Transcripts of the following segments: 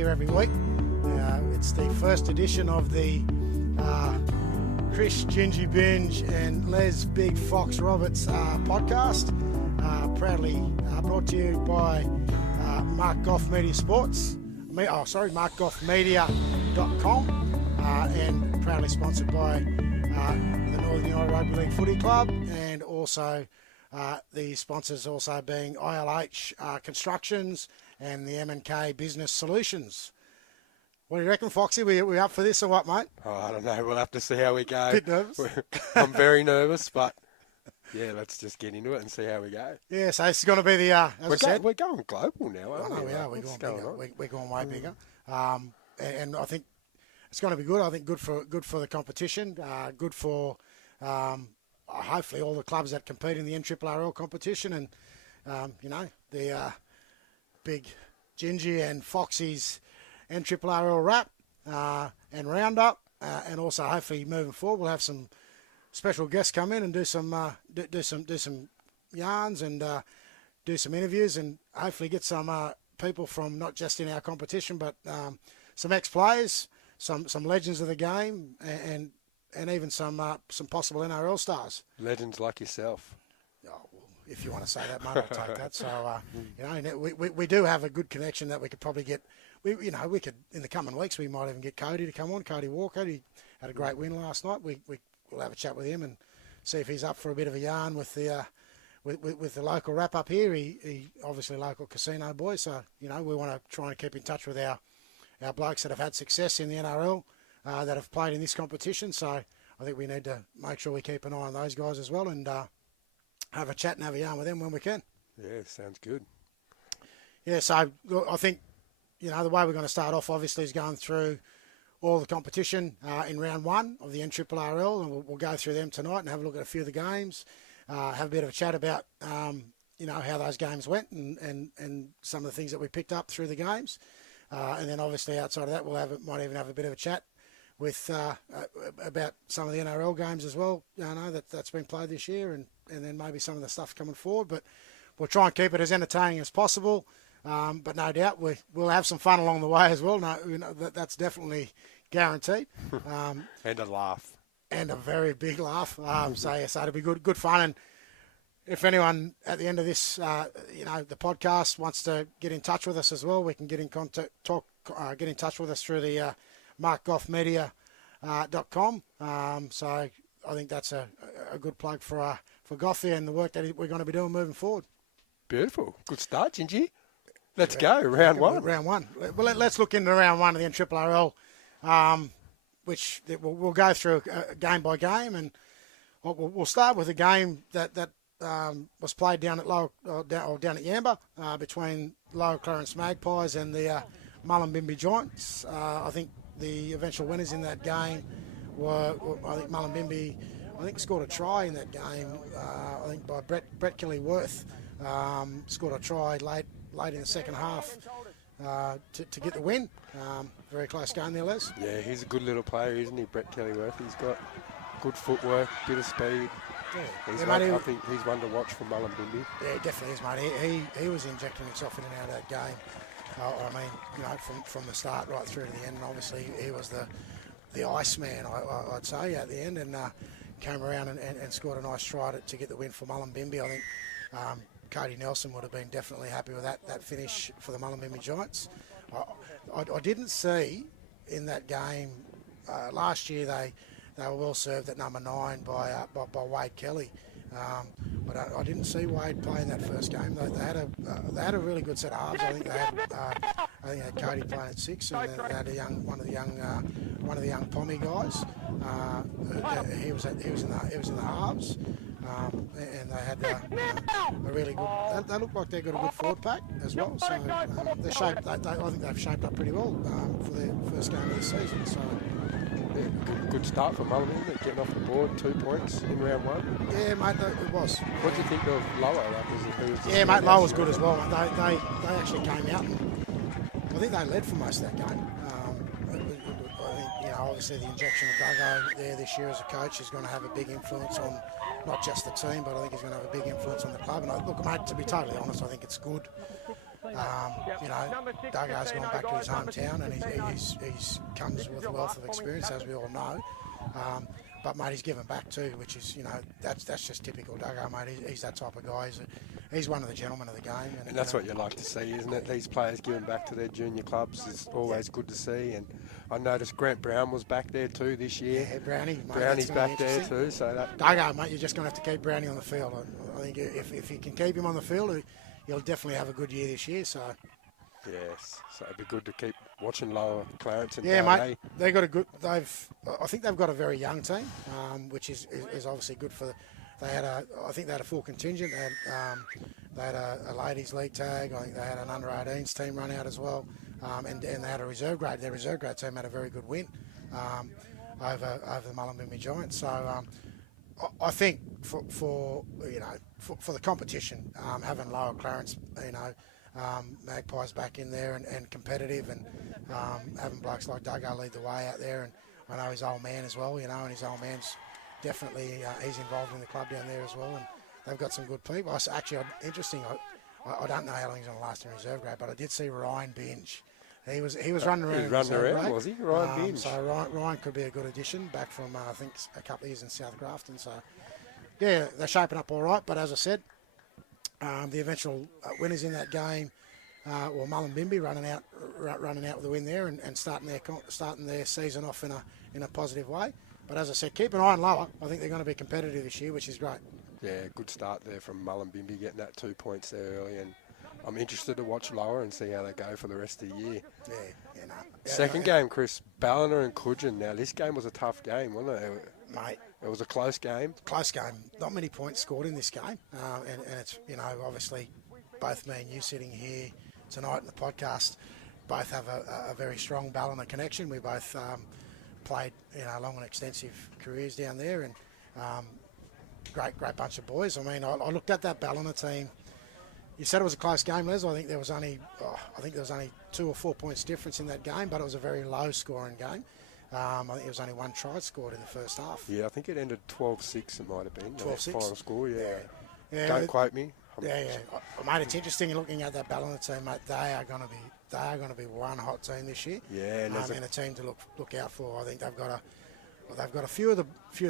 here every week. It's the first edition of the Chris Gingie Binge and Les Big Fox Roberts podcast. Proudly brought to you by Mark Goff Media Sports. markgoffmedia.com and proudly sponsored by the Northern United Rugby League Footy Club, and also the sponsors also being ILH Constructions and the M&K Business Solutions. What do you reckon, Foxy? We up for this or what, mate? Oh, I don't know. We'll have to see how we go. Bit nervous. I'm very nervous, but yeah, let's just get into it and see how we go. Yeah, so it's going to be the. We're going global now, aren't we? We are. We're going bigger. We're going way bigger. And I think it's going to be good. I think good for the competition. Good for hopefully all the clubs that compete in the NRLFC competition, and the big Gingie and Foxy's NRLFC RAPP and Roundup, and also hopefully moving forward we'll have some special guests come in and do some yarns and do some interviews, and hopefully get some people from not just in our competition but some ex-players, some legends of the game, and even some possible NRL stars. Legends like yourself. Oh, well, if you want to say that, mate, I'll take that. So we do have a good connection that we could probably get. We could in the coming weeks we might even get Cody to come on. Cody Walker, he had a great win last night. We'll have a chat with him and see if he's up for a bit of a yarn with the with the local wrap up here. He obviously a local casino boy, so we want to try and keep in touch with our blokes that have had success in the NRL that have played in this competition. So I think we need to make sure we keep an eye on those guys as well and have a chat and have a yarn with them when we can. Yeah, sounds good. Yeah, so I think. The way we're going to start off, obviously, is going through all the competition in round one of the NRLFC, and we'll go through them tonight and have a look at a few of the games, have a bit of a chat about, how those games went and some of the things that we picked up through the games. And then, obviously, outside of that, might even have a bit of a chat with about some of the NRL games as well, that's been played this year, and then maybe some of the stuff coming forward. But we'll try and keep it as entertaining as possible. But no doubt we'll have some fun along the way as well. That's definitely guaranteed. And a laugh. And a very big laugh. So it'll be good fun. And if anyone at the end of this, the podcast wants to get in touch with us as well, we can get in contact, get in touch with us through the markgoffmedia.com. So I think that's a good plug for Goffy and the work that we're going to be doing moving forward. Beautiful. Good start, Gingie. Let's go, round one. Round one. Well, let's look into round one of the NRLFC, which we'll go through game by game, and we'll start with a game that was played down at Yamba between Lower Clarence Magpies and the Mullumbimby Giants. I think the eventual winners in that game were Mullumbimby. I think scored a try in that game. I think by Brett Kelly-Worth. Scored a try late in the second half to get the win. Very close game there, Les. Yeah, he's a good little player, isn't he, Brett Kelly-Worth? He's got good footwork, bit of speed. Yeah. I think he's one to watch for Mullumbimby. Yeah, definitely is, mate. He was injecting himself in and out of that game. From the start right through to the end. And obviously, he was the Iceman, I'd say, at the end, and came around and scored a nice try to get the win for Mullumbimby. I think Cody Nelson would have been definitely happy with that finish for the Mullumbimby Giants. I didn't see in that game last year they were well served at number 9 by Wade Kelly, but I didn't see Wade play in that first game. They had a really good set of halves. I think they had Cody playing at 6, and they had one of the young Pommy guys. He was in the halves. And they had a really good. They look like they've got a good forward pack as well. So they're shaped. I think they've shaped up pretty well for their first game of the season. So yeah, good start for Mullumbimby, getting off the board, 2 points in round one. Yeah, mate, it was. What do you think of Lower? Yeah, mate, Lower was good as well. They actually came out and I think they led for most of that game. Obviously the injection of Duggo there this year as a coach is going to have a big influence on not just the team, but I think he's going to have a big influence on the club. And look, mate, to be totally honest, I think it's good. You know, Duggar's gone back to his hometown, and he's comes with a wealth of experience, as we all know. But mate, he's given back too, which is, you know, that's just typical Duggar, mate. He's that type of guy. He's one of the gentlemen of the game. And that's what you like to see, isn't it? These players giving back to their junior clubs is always good to see. And I noticed Grant Brown was back there too this year. Yeah, Brownie. Mate, Brownie's back there too. So that Duggar, mate, you're just going to have to keep Brownie on the field. I think if you can keep him on the field, he'll definitely have a good year this year. So. Yes, so it'd be good to keep watching Lower Clarence and mate, they got a good. I think they've got a very young team, which is obviously good for. I think they had a full contingent. They had a ladies' league tag. I think they had an under-18s team run out as well, and they had a reserve grade. Their reserve grade team had a very good win over the Mullumbimby Giants. So I think for the competition, having Lower Clarence, Magpies back in there and competitive, and having blokes like Duggar lead the way out there, and I know his old man as well, and his old man's definitely he's involved in the club down there as well, and they've got some good people. Interesting. I don't know how long he's going to last in reserve grade, but I did see Ryan Binge. He was running around. He was running around, was he? Ryan Binge. So Ryan could be a good addition back from I think a couple of years in South Grafton. So yeah, they're shaping up all right. But as I said, the eventual winners in that game, Mullumbimby running out with the win there and starting their season off in a positive way. But as I said, keep an eye on Lower. I think they're going to be competitive this year, which is great. Yeah, good start there from Mullumbimby, getting that 2 points there early, and I'm interested to watch Lower and see how they go for the rest of the year. Second game, Chris, Ballina and Coogin. Now, this game was a tough game, wasn't it? Mate. It was a close game. Close game. Not many points scored in this game. And it's, obviously both me and you sitting here tonight in the podcast both have a very strong Ballina connection. We both played, long and extensive careers down there, and great bunch of boys. I mean, I looked at that Ballina team. You said it was a close game, Les. I think there was only 2 or 4 points difference in that game, but it was a very low-scoring game. I think there was only one try scored in the first half. Yeah, I think it ended 12-6. It might have been 12-6. Final score. Yeah. Don't quote me. Mate, it's interesting looking at that Ballina team, mate. They are going to be one hot team this year. Yeah, and a team to look out for. I think they've got a few of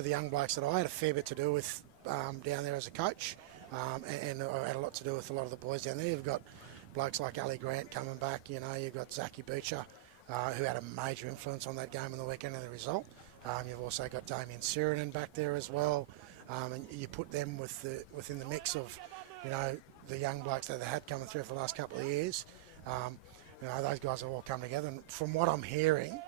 the young blokes that I had a fair bit to do with down there as a coach, and I had a lot to do with a lot of the boys down there. You've got blokes like Ali Grant coming back. You've got Zachy Beecher, who had a major influence on that game on the weekend and the result. You've also got Damien Sirinen back there as well, and you put them within the mix of, the young blokes that they had coming through for the last couple of years. Those guys have all come together, and from what I'm hearing,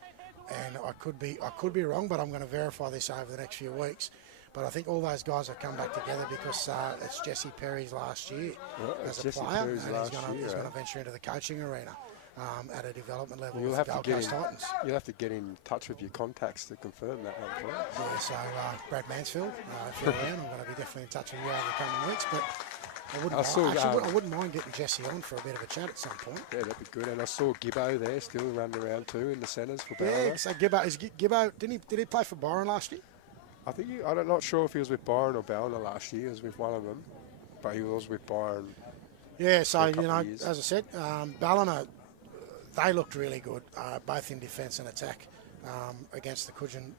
and I could be wrong, but I'm going to verify this over the next few weeks. But I think all those guys have come back together because it's Jesse Perry's last year as a player, and he's going to venture into the coaching arena at a development level with the Gold Coast Titans. You'll have to get in touch with your contacts to confirm that one. Yeah, so Brad Mansfield, if you're around, I'm going to be definitely in touch with you over the coming weeks. But I wouldn't mind getting Jesse on for a bit of a chat at some point. Yeah, that'd be good. And I saw Gibbo there still running around too in the centres for Ballina. Yeah, so Gibbo, did he play for Byron last year? I think I'm not sure if he was with Byron or Ballina last year. He was with one of them, but he was with Byron. Yeah, so as I said, Ballina, they looked really good, both in defence and attack against the Coogin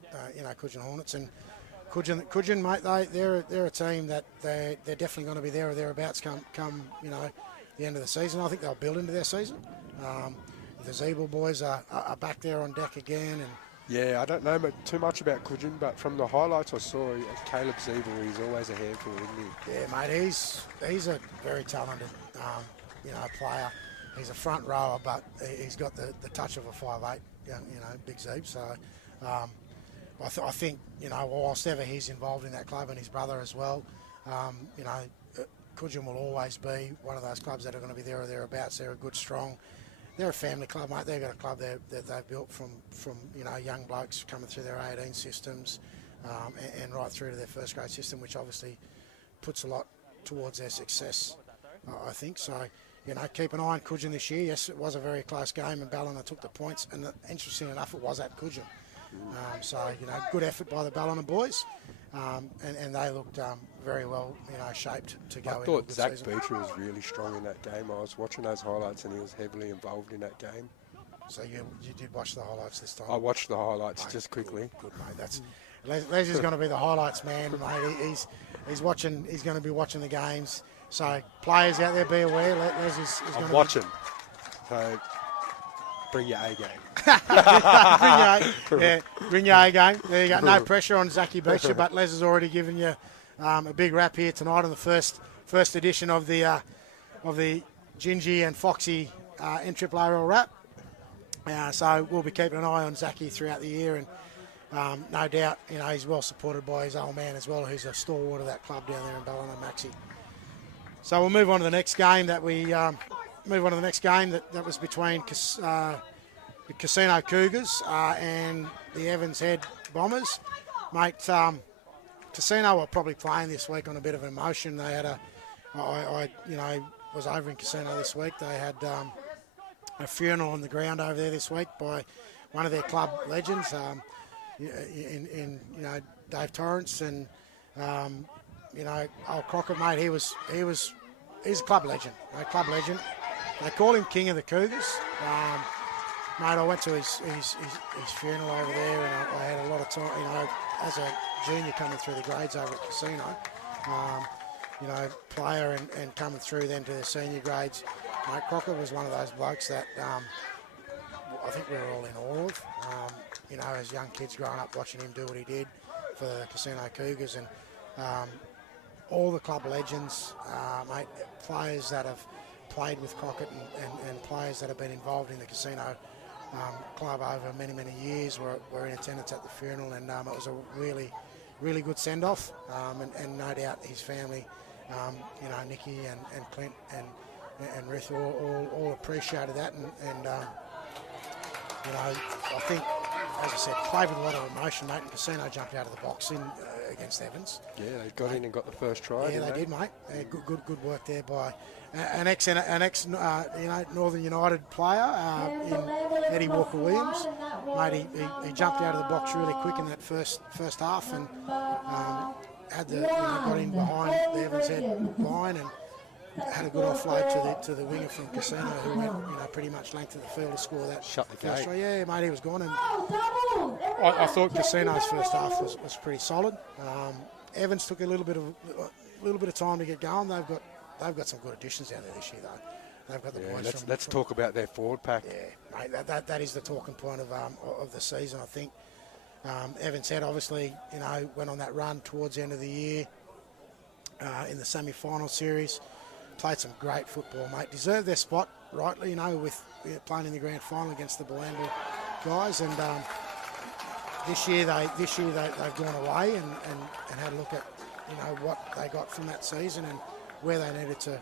Hornets. And Coogin, mate, they're a team that they're definitely going to be there or thereabouts come the end of the season. I think they'll build into their season. The Zeeble boys are back there on deck again, and. Yeah, I don't know too much about Coogin, but from the highlights I saw, Caleb Zeeble, he's always a handful, isn't he? Yeah, mate, he's a very talented, player. He's a front rower, but he's got the touch of a 5'8", big Zeeb. So I think, whilst ever he's involved in that club and his brother as well, Coogin will always be one of those clubs that are going to be there or thereabouts. They're a good, strong. They're a family club, mate. They've got a club that they've built from young blokes coming through their 18 systems and right through to their first grade system, which obviously puts a lot towards their success, I think. So, keep an eye on Coogin this year. Yes, it was a very close game, and Ballina took the points. And interesting enough, it was at Coogin. So, good effort by the Ballina boys. And they looked very well, shaped to go. I thought Zach Beecher was really strong in that game. I was watching those highlights and he was heavily involved in that game. So you did watch the highlights this time? I watched the highlights just quickly. Good, mate. That's Les is going to be the highlights man, mate. He's watching. He's going to be watching the games. So players out there, be aware. Les is going to be watching. So bring your A game. Bring your A game. There you go. No pressure on Zachy Beecher, but Les has already given you a big rap here tonight on the first edition of the Gingie and Foxy NRLFC rap. So we'll be keeping an eye on Zachy throughout the year, and no doubt, he's well supported by his old man as well, who's a stalwart of that club down there in Ballina, Maxi. So we'll move on to the next game that was between the Casino Cougars and the Evans Head Bombers. Mate, Casino were probably playing this week on a bit of emotion. They had I was over in Casino this week. They had a funeral on the ground over there this week by one of their club legends, in Dave Torrance, and old Crockett, mate. He's a club legend, club legend. They call him King of the Cougars. Mate, I went to his funeral over there, and I had a lot of time, as a junior coming through the grades over at Casino, player and coming through then to the senior grades. Mate, Crockett was one of those blokes that I think we were all in awe of. As young kids growing up watching him do what he did for the Casino Cougars, and all the club legends, mate, players that have played with Crockett and players that have been involved in the Casino club over many, many years were in attendance at the funeral, and it was a really, really good send-off, and no doubt his family, Nicky and Clint and Ruth all appreciated that, and I think, as I said, played with a lot of emotion, mate, and Casino jumped out of the box against Evans. Yeah, they got in and got the first try. Yeah, they did, mate. Yeah, good work there by an ex Northern United player in Eddie Walker Williams. Mate, he jumped out of the box really quick in that first half, and got in behind the Evans Head line and had a good offload to the winger from Casino, who went pretty much length of the field to score that. Shut the first gate. try. Yeah, mate, he was gone. And I thought Casino's first half was pretty solid. Evans took a little bit of time to get going. They've got some good additions down there this year, though. They've got the boys. Let's talk about their forward pack. Yeah, mate, that is the talking point of the season, I think. Evans Head obviously went on that run towards the end of the year in the semi-final series. Played some great football, mate. Deserved their spot rightly, with playing in the grand final against the Bulandra guys. And this year they've gone away and had a look at what they got from that season and where they needed to,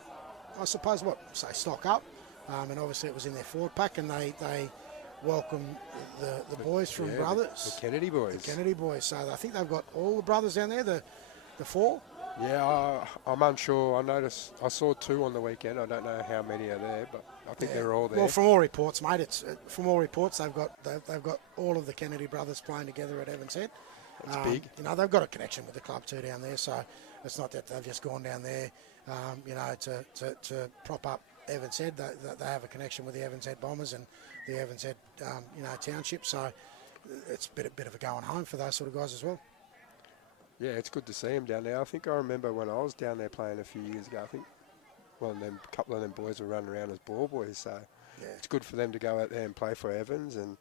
I suppose, stock up. And obviously it was in their forward pack, and they welcomed the boys from Brothers. The Kennedy boys. The Kennedy boys. So I think they've got all the brothers down there, the four. Yeah, I'm unsure. I saw 2 on the weekend. I don't know how many are there, but I think they're all there. Well, from all reports, mate, they've got all of the Kennedy brothers playing together at Evans Head. That's big. They've got a connection with the club too down there, so it's not that they've just gone down there, to prop up Evans Head. They have a connection with the Evans Head Bombers and the Evans Head, township. So it's a bit of a going home for those sort of guys as well. Yeah, it's good to see them down there. I think I remember when I was down there playing a few years ago, I think a couple of them boys were running around as ball boys. So it's good for them to go out there and play for Evans and,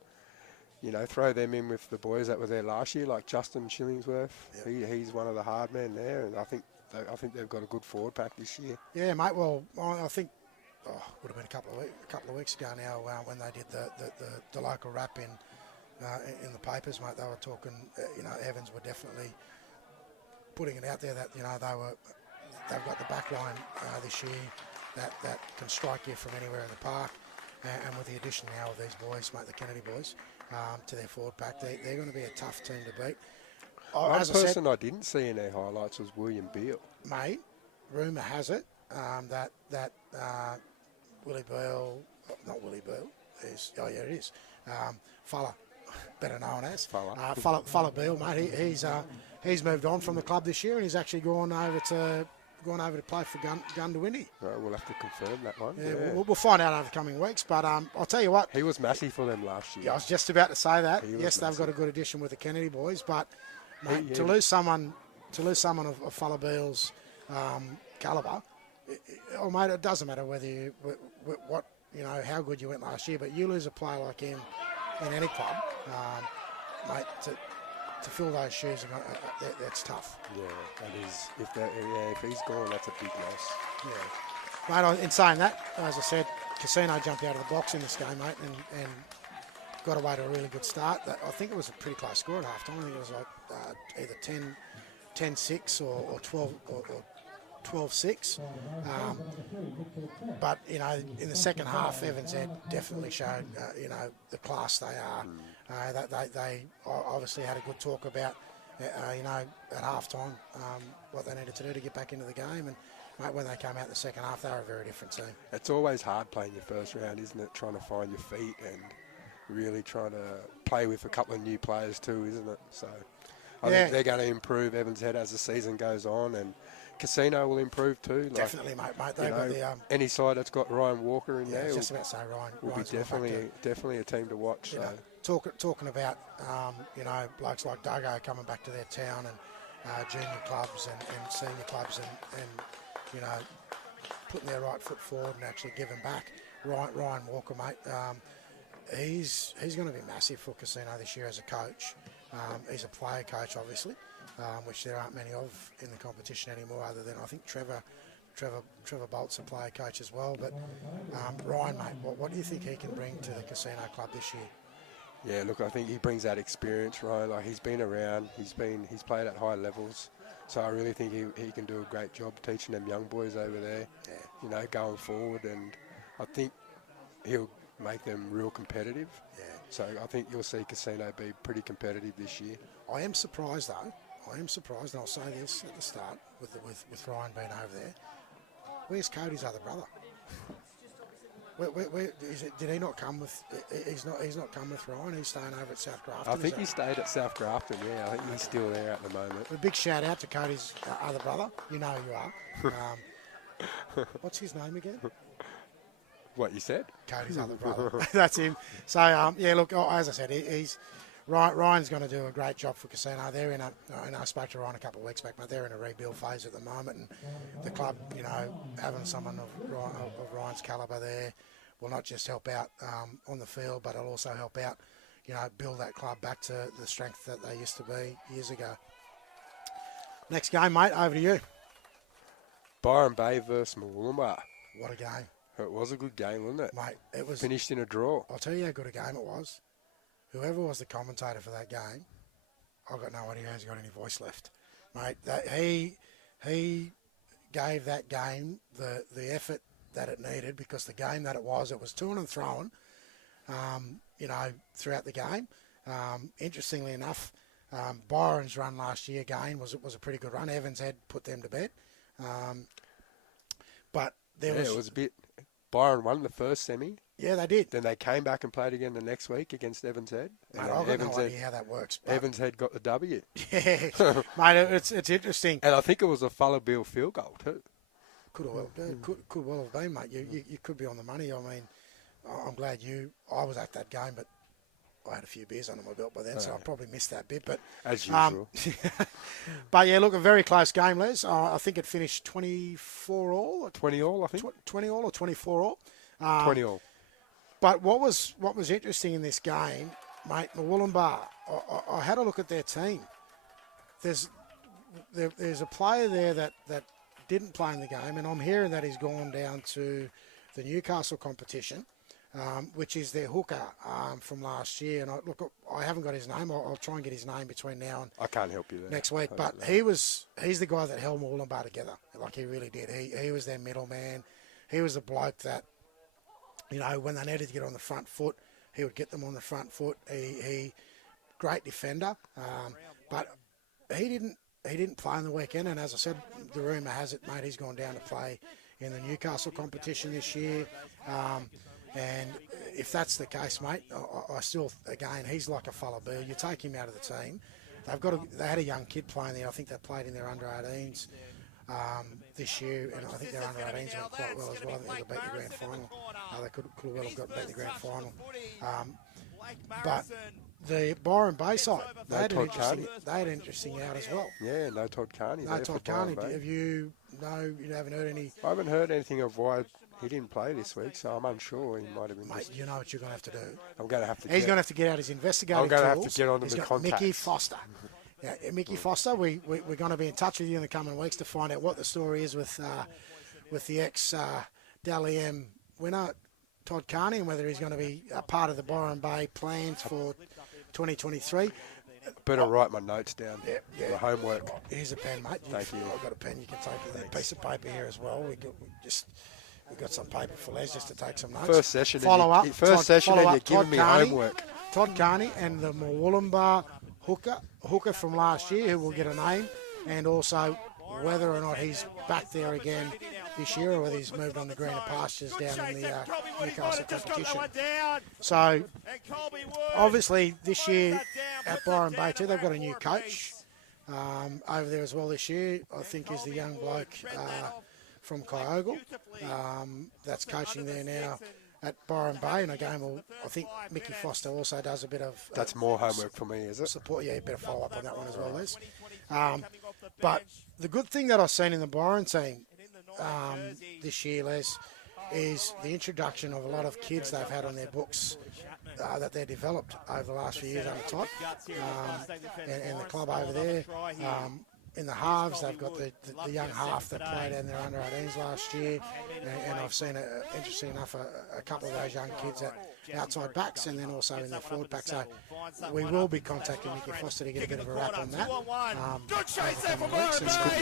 throw them in with the boys that were there last year, like Justin Shillingsworth. Yep. He's one of the hard men there, and I think they've got a good forward pack this year. Yeah, mate. Well, I think would have been a couple of weeks ago now when they did the local rap in the papers, mate. They were talking, Evans were definitely putting it out there that they've got the back line this year that can strike you from anywhere in the park, and with the addition now of these boys, mate, the Kennedy boys, to their forward pack, they're going to be a tough team to beat. One person I didn't see in their highlights was William Beale. Mate, rumour has it that Willie Beale, not Willie Beale, it is, fella better known as. Fella. Fella Beale, mate. He's moved on from the club this year, and he's actually gone over to play for Gundawini. Right, we'll have to confirm that one. Yeah. We'll find out over the coming weeks. But I'll tell you what. He was massive for them last year. Yeah, I was just about to say that. Yes, massive. they've got a good addition with the Kennedy boys, but mate, to lose someone of Fella Beale's calibre, mate, it doesn't matter whether how good you went last year, but you lose a player like him in any club, mate, to fill those shoes, that's tough. Yeah, that is. If he's gone, that's a big loss. Yeah. Mate, in saying that, as I said, Casino jumped out of the box in this game, mate, and got away to a really good start. I think it was a pretty close score at half time. I think it was like either 10-6 or 12 or 12-6. But, in the second half, Evans had definitely showed, the class they are. They obviously had a good talk about, at half-time, what they needed to do to get back into the game. And, mate, when they came out in the second half, they were a very different team. It's always hard playing your first round, isn't it? Trying to find your feet and really trying to play with a couple of new players too, isn't it? So I think they're going to improve Evans Head as the season goes on, and Casino will improve too. Definitely, mate. They've got the any side that's got Ryan Walker in there. I was just about to say Ryan. Will be definitely a team to watch. Talking about blokes like Duggo coming back to their town and junior clubs and senior clubs and putting their right foot forward and actually giving back. Ryan Walker, mate. He's going to be massive for Casino this year as a coach. He's a player coach, obviously, which there aren't many of in the competition anymore, other than I think Trevor Bolt's a player coach as well. But Ryan, mate, what do you think he can bring to the Casino club this year? Yeah, look, I think he brings that experience, Ryan. Like, he's been around, he's played at high levels, so I really think he can do a great job teaching them young boys over there. Yeah. Going forward, and I think he'll make them real competitive. Yeah. So I think you'll see Casino be pretty competitive this year. I am surprised, though. And I'll say this at the start with Ryan being over there. Where's Cody's other brother? Where is it? Did he not come with? He's not come with Ryan. He's staying over at South Grafton. I think he stayed at South Grafton. Yeah, I think he's still there at the moment. A big shout out to Cody's other brother. You know who you are. What's his name again? What you said? Cody's other brother. That's him. So look, as I said, Ryan's going to do a great job for Casino. They're I spoke to Ryan a couple of weeks back, but they're in a rebuild phase at the moment, and the club, having someone of Ryan's calibre there will not just help out on the field, but it'll also help out, build that club back to the strength that they used to be years ago. Next game, mate, over to you. Byron Bay versus Mooloolaba. What a game. It was a good game, wasn't it? Mate, it was finished in a draw. I'll tell you how good a game it was. Whoever was the commentator for that game, I've got no idea who's got any voice left. Mate, he gave that game the effort that it needed, because the game that it was to and throwing, throughout the game. Interestingly enough, Byron's run last year again was a pretty good run. Evans had put them to bed. But it was a bit. Byron won the first semi. Yeah, they did. Then they came back and played again the next week against Evans Head. Mate, I've got no idea how that works. Evans Head got the W. Yeah, mate, it's interesting. And I think it was a Fella Beale field goal too. Could well have been, mate. You could be on the money. I mean, I'm glad I was at that game, but I had a few beers under my belt by then, so I probably missed that bit. But as usual. But yeah, look, a very close game, Les. I think it finished 24 all. 20 all, I think. 20 all or 24 all. 20 all. But what was interesting in this game, mate, Mooloolaba, I had a look at their team. There's a player there that didn't play in the game, and I'm hearing that he's gone down to the Newcastle competition, which is their hooker from last year. And I haven't got his name. I'll try and get his name between now and I can't help you there. Next week. But he's the guy that held Mooloolaba together. Like, he really did. He was their middleman. He was the bloke that, when they needed to get on the front foot, he would get them on the front foot. He great defender, but he didn't play on the weekend. And as I said, the rumour has it, mate, he's gone down to play in the Newcastle competition this year. And if that's the case, mate, I still, again, he's like a fella boo. You take him out of the team. They had a young kid playing there. I think they played in their under-18s this year, and I think their under-18s went quite well as well. I think they beat the grand final. They could well have beat the grand final. But the Byron Bay side, they had an interesting out as well. Yeah, no Todd Carney. No Todd Carney. Have you haven't heard any? I haven't heard anything of why he didn't play this week, so I'm unsure. He might have been. Mate, you know what you're going to have to do. I'm going to have to. He's going to have to get out his investigative tools. I'm going to have to get on the contacts. Mickey Foster. Yeah, Mickey Foster. We're going to be in touch with you in the coming weeks to find out what the story is with the ex Dally M winner Todd Carney, and whether he's going to be a part of the Byron Bay plans for 2023. Better write my notes down. Yeah. The homework. Here's a pen, mate. Thank you. I've got a pen. You can take that piece of paper here as well. We've got some paper for Les just to take some notes. First session. And you're giving me homework. Todd Carney and the Murwillumbah hooker from last year, who will get a name, and also whether or not he's back there again this year, or whether he's moved on to greener pastures down in the Newcastle competition. So, obviously, this year at Byron Bay too, they've got a new coach over there as well this year. I think is the young bloke from Kyogle that's coaching there now at Byron Bay. And again, I think Mickey Foster also does a bit of... That's more homework for me, is it? Support, yeah, a bit of follow-up on that one as well, Les. But the good thing that I've seen in the Byron team this year, Les, is the introduction of a lot of kids they've had on their books that they've developed over the last few years under Todd. And the club over there, in the halves, they've got the young half that played in their under-18s last year. And I've seen, interesting enough, a couple of those young kids at outside backs, and then also in their forward back. So we will be contacting Mickey Foster to get a bit of a wrap on that. It's good to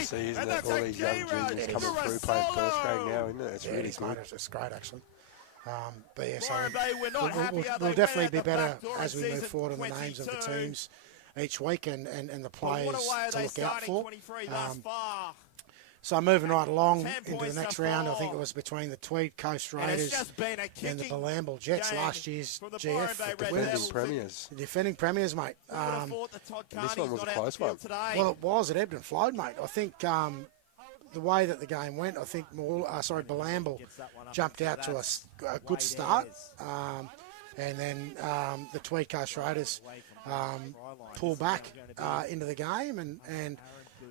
see, isn't it? All these young juniors coming through playing first grade now, isn't it? It's really good. It's great, actually. But yeah, so we'll definitely be better as we move forward on the names of the teams each week and the players to look out for. So moving right along into the next round, I think it was between the Tweed Coast Raiders and the Balambal Jets, last year's GF. Defending premiers, mate. This one was a close one. Well, it was. It ebbed and flowed, mate. I think the way that the game went, I think Balambal jumped out to a good start. And then the Tweed Coast Raiders pulled back into the game, and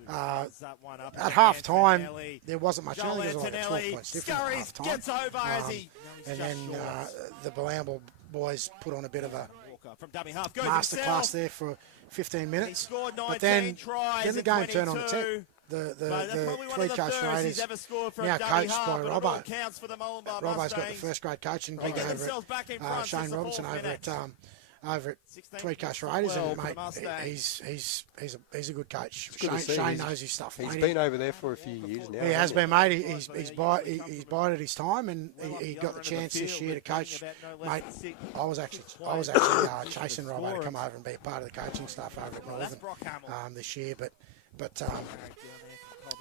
at half time there wasn't much. I think it was like 12 points different at half time. And then the Balambal boys put on a bit of a masterclass there for 15 minutes. But then the game turned on its head. The Tweed Coast Raiders now coached by Robbo. Robbo's got the first grade coaching gig over at Shane Robinson over at Tweed Coast Raiders, and mate, he's a good coach. Shane knows his stuff. He's been over there for a few years now. He has been, mate. He's bided his time, and he got the chance this year to coach. Mate, I was actually chasing Robbo to come over and be a part of the coaching staff over at Northern this year, but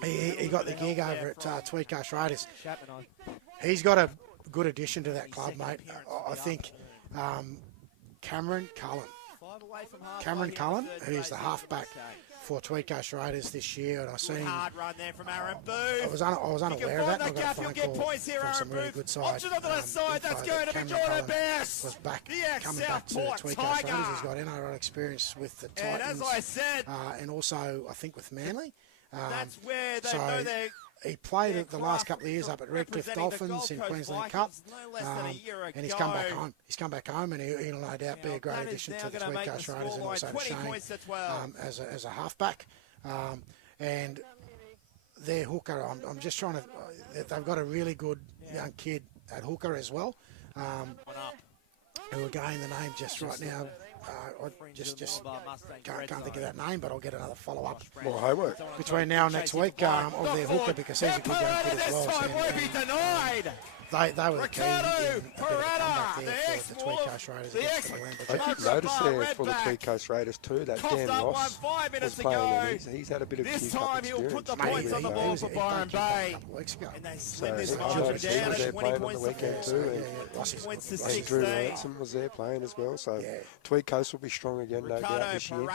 he got the gig over at Tweed Coast Raiders. He's got a good addition to that club, mate. I think Cameron Cullen, who's the halfback for Tweed Coast Raiders this year, and I seen I was unaware of that. And I got a phone call from some really good side. Cameron Cullen was coming back to Tweed Coast Raiders. He's got NRL experience with the Titans, and also I think with Manly. He played the last couple of years up at Redcliffe Dolphins in Queensland Cup, and he's come back home. He's come back home, and he'll no doubt be a great addition to the Tweed Coast Raiders, and also to Shane as a halfback. And their hooker, I'm just trying to. They've got a really good young kid at hooker as well. Who again, the name just right now. I just can't think of that name, but I'll get another follow-up. More homework. Between now and next week of their hooker, because he's a good young kid as well. They were the key in a bit of a comeback there for the Tweed Coast Raiders against the Lambo I Jets. did notice there for the Tweed Coast Raiders too that Dan Ross was playing, and he's had a bit of This Q Cup time he'll put experience. the points on the board for Byron Bay. And they So slim this I margin noticed he down was at there 20 playing on points the to weekend 4. too. And points to And 16. Drew Ransom was there playing as well. So Tweed Coast will be strong again, no doubt, this year.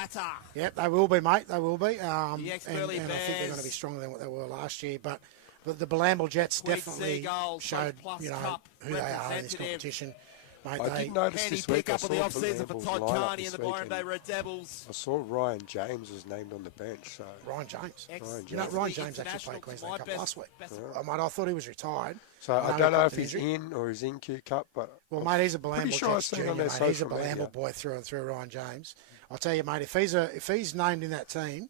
Yep, they will be, mate. They will be. The And I think they're going to be stronger than what they were last year. But the Bilamble Jets definitely showed, who they are in this competition. Mate, I did notice this week, I saw the off-season for Todd Carney and the Byron Bay and Red Devils. I saw Ryan James was named on the bench. So Ryan James. Ryan Ryan James actually played Queensland Cup last week. I thought he was retired. So I don't know if he's in or he's in Q Cup, but well, mate, he's a Bilamble sure Jets junior, mate. He's a Bilamble boy through and through, Ryan James. I'll tell you, mate, if he's named in that team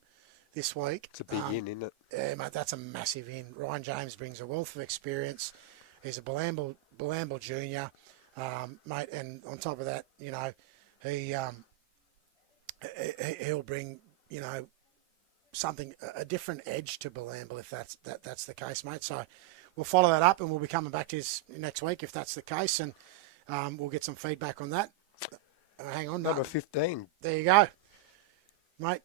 this week, it's a big in, isn't it? Yeah, mate, that's a massive in. Ryan James brings a wealth of experience. He's a Bilamble junior, mate, and on top of that, he'll bring something, a different edge to Bilamble if that's the case, mate. So we'll follow that up, and we'll be coming back to this next week if that's the case, and we'll get some feedback on that. Hang on, number 15. There you go, mate.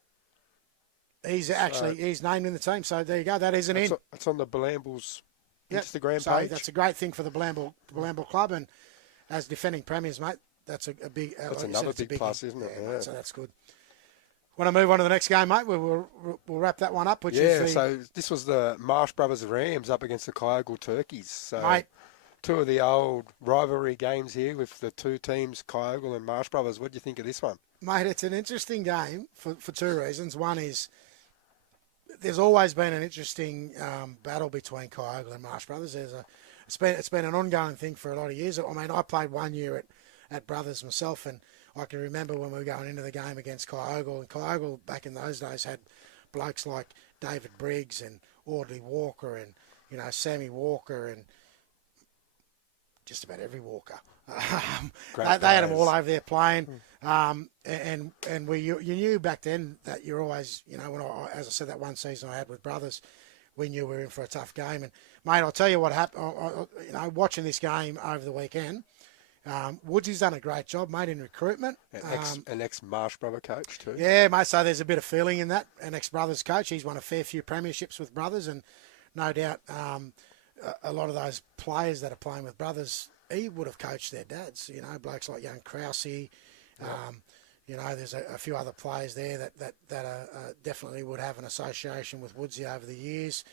He's named in the team, so there you go. That is an in. It's on the Bilamble's Instagram so page. That's a great thing for the Bilamble Club, and as defending premiers, mate, that's a big. That's another big plus, isn't it? Yeah. Mate, so that's good. Want to move on to the next game, mate? We'll wrap that one up. So this was the Marsh Brothers Rams up against the Kyogle Turkeys. So mate, two of the old rivalry games here with the two teams, Kyogle and Marsh Brothers. What do you think of this one? Mate, it's an interesting game for two reasons. One is there's always been an interesting battle between Kyogle and Marsh Brothers. It's been an ongoing thing for a lot of years. I mean, I played 1 year at Brothers myself, and I can remember when we were going into the game against Kyogle. And Kyogle back in those days had blokes like David Briggs and Audley Walker and Sammy Walker and just about every Walker. They had them all over there playing, and you knew back then that you're always, as I said, that one season I had with Brothers, we knew we were in for a tough game. And mate, I'll tell you what happened. Watching this game over the weekend, Woodsy's done a great job, mate, in recruitment. An ex-Marsh Brother coach too. Yeah, mate. So there's a bit of feeling in that. An ex-Brothers coach. He's won a fair few premierships with Brothers, and no doubt a lot of those players that are playing with Brothers, he would have coached their dads, blokes like young Krause. There's a few other players there that definitely would have an association with Woodsy over the years.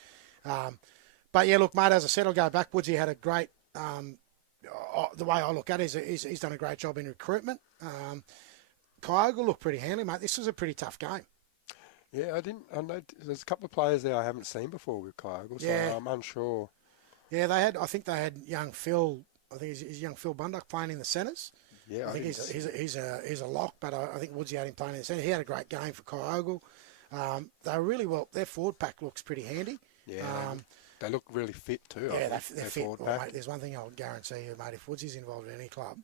But yeah, look, mate, as I said, I'll go back. Woodsy had a great, the way I look at it is he's done a great job in recruitment. Kyogle looked pretty handy, mate. This was a pretty tough game. Yeah, I know there's a couple of players there I haven't seen before with Kyogle, so yeah. I'm unsure. Yeah, I think they had young Phil. I think he's young Phil Bundock playing in the centres. Yeah, I think he's a lock, but I think Woodsy had him playing in the centre. He had a great game for Kyogle. They were really well. Their forward pack looks pretty handy. Yeah, they look really fit too. Yeah, they're fit. Well, mate, there's one thing I'll guarantee you, mate. If Woodsy's involved in any club,